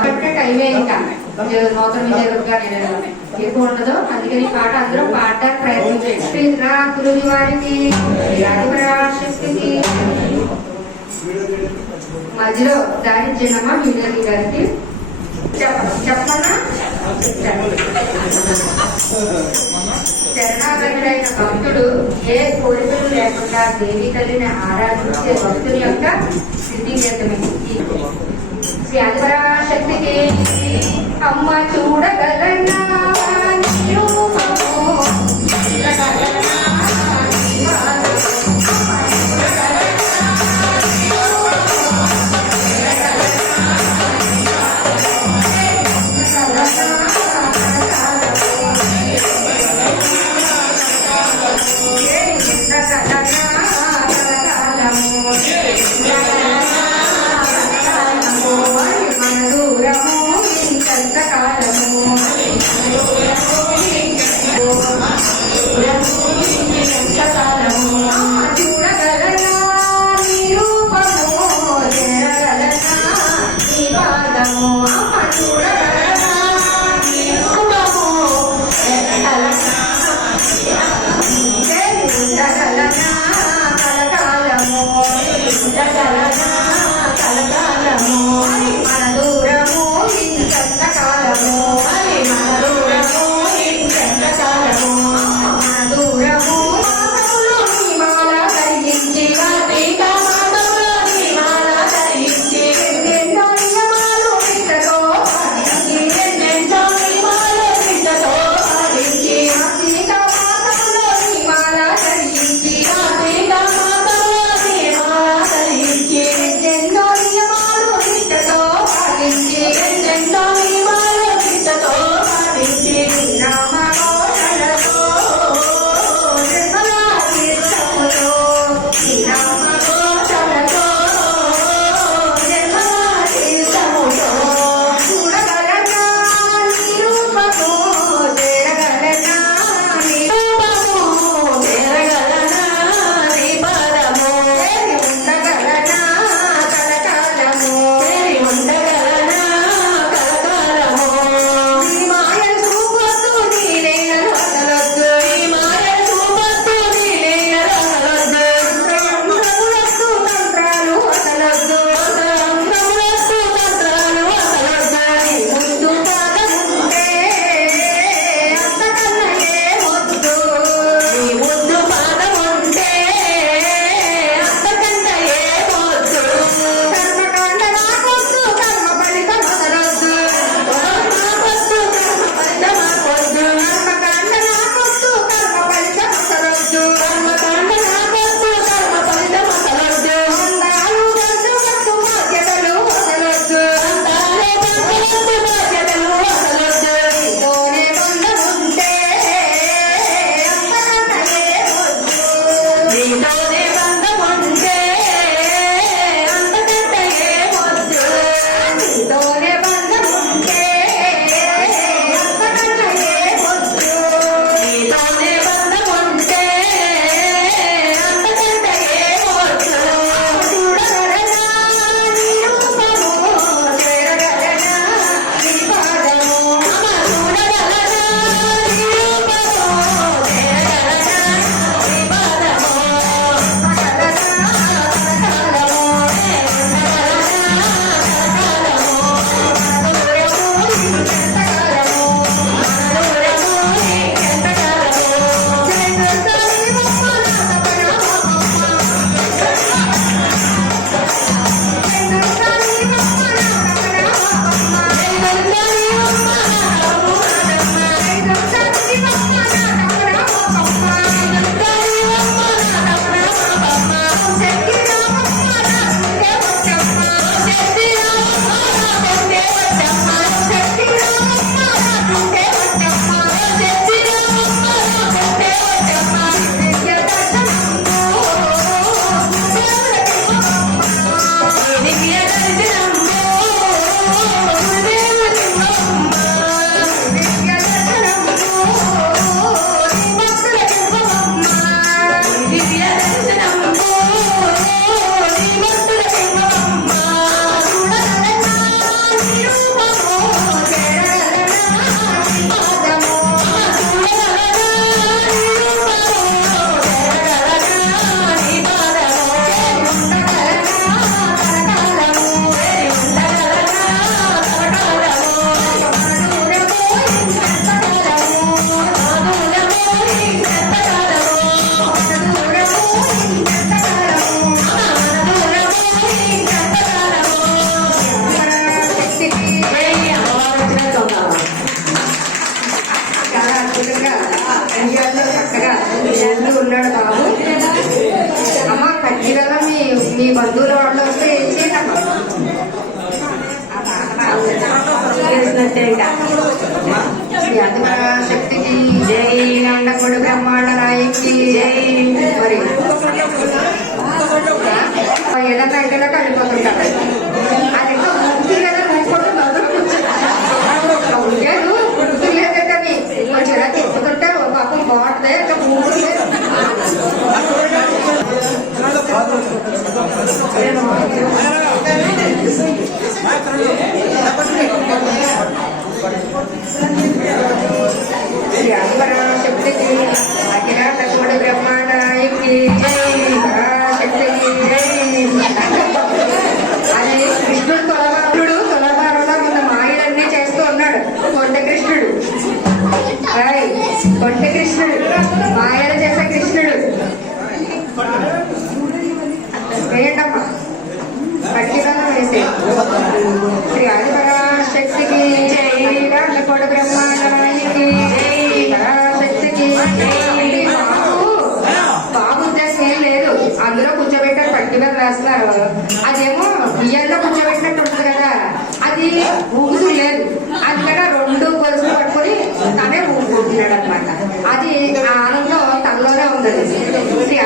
అంటే టైమే ఇంకా నూతన విజయదుర్గా నేను ఎక్కువ ఉండదు అందుకని పాట అందరూ పాడడానికి ప్రయత్నం చేయండి నా గురువు వారికి శక్తికి మధ్యలో దాడించండమ్మా మీడియా గారికి చెప్ప- చెప్పమన్నా శరణాగతుడైన భక్తుడు ఏ కోరికలు లేకుండా దేవి తల్లిని ఆరాధించే భక్తుల యొక్క స్థితి గీతమే అమ్మ చూడగలన్నా రూపము, จากการ శ్రీ ఆదిపరాశక్తికి జై నండకుడు బ్రహ్మాండ నాయకి జై మరి ఏదన్నా అంటే కలిపోతుంటారు కొండ కృష్ణుడు. మాయలు చేసే కృష్ణుడు. వేయండమ్మా పట్టిదల వేసే. శ్రీ ఆది పరాశక్తికి రాజకోట బ్రహ్మాండానికి పరాశక్తికి బాబు. ఉద్దేశం ఏం లేదు. అందులో కూర్చోబెట్టారు పట్టిదల రాస్తారు అదేమో బియ్యంలో కూర్చోబెట్టినట్టు ఉంటుంది కదా. అది ఊగుతూ లేదు. అది ఆనందం తనలోనే ఉంది శ్రీ